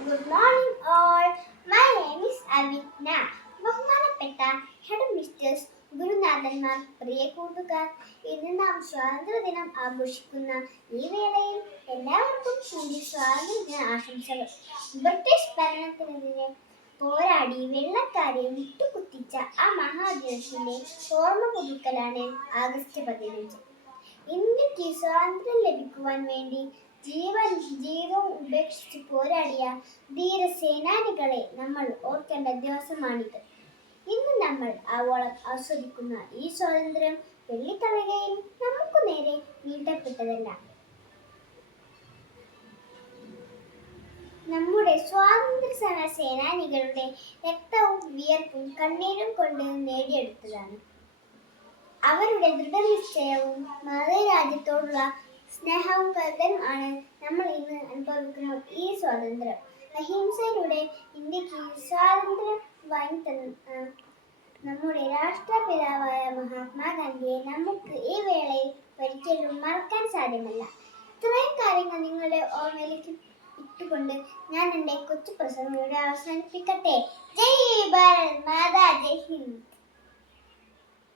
Good morning all. My name is Avina. ബഹുമാനപ്പെട്ട head mistress ഗുരുനാഥന്മാർ പ്രിയ കൂട്ടുകാർ ഇന്ന് നാം സ്വാതന്ത്ര്യദിനം ആഘോഷിക്കുന്ന ഈ വേളയിൽ എല്ലാവർക്കും കൂടി സ്വാതന്ത്ര്യദിന ആശംസകൾ ബ്രിട്ടീഷ് ഭരണത്തിനെതിരെ പോരാടി വെള്ളക്കാരെ വിട്ടുകുത്തിച്ച ആ മഹാദിനത്തിന്റെ ഓർമ്മ പുതുക്കലാണ് ആഗസ്റ്റ് പതിനഞ്ച് ഇന്ത്യയ്ക്ക് സ്വാതന്ത്ര്യം ലഭിക്കുവാൻ വേണ്ടി ജീവൻ ജീവിതവും ഉപേക്ഷിച്ച് പോരാടിയ ധീരസേനാനികളെ നമ്മൾ ഓർക്കേണ്ട ദിവസമാണിത്. ഇന്ന് നമ്മൾ ആവോളം ആസ്വദിക്കുന്ന ഈ സ്വാതന്ത്ര്യം വെള്ളിത്തളികയിൽ നമുക്ക് നേരെ നീട്ടപ്പെട്ടതല്ല നമ്മുടെ സ്വാതന്ത്ര്യ സമര സേനാനികളുടെ രക്തവും വിയർപ്പും കണ്ണീരും കൊണ്ട് നേടിയെടുത്തതാണ്. അവരുടെ ദൃഢനിശ്ചയവും മാതൃരാജ്യത്തോടുള്ള സ്നേഹവും കരുതലും ആണ് നമ്മൾ ഇന്ന് അനുഭവിക്കുന്ന ഈ സ്വാതന്ത്ര്യം. അഹിംസയിലൂടെ ഇന്ത്യയ്ക്ക് സ്വാതന്ത്ര്യം വാങ്ങിത്തന്ന നമ്മുടെ രാഷ്ട്രപിതാവായ മഹാത്മാഗാന്ധിയെ നമുക്ക് ഈ വേളയിൽ ഒരിക്കലും മറക്കാൻ സാധ്യമല്ല. ഇത്രയും കാര്യങ്ങൾ നിങ്ങളുടെ ഓർമ്മയിലേക്ക് ഇട്ടുകൊണ്ട് ഞാൻ എന്റെ കൊച്ചു പ്രസംഗം ഇവിടെ അവസാനിപ്പിക്കട്ടെ. ജയ് ഭാരത് മാതാ ജയ് ഹിന്ദ്.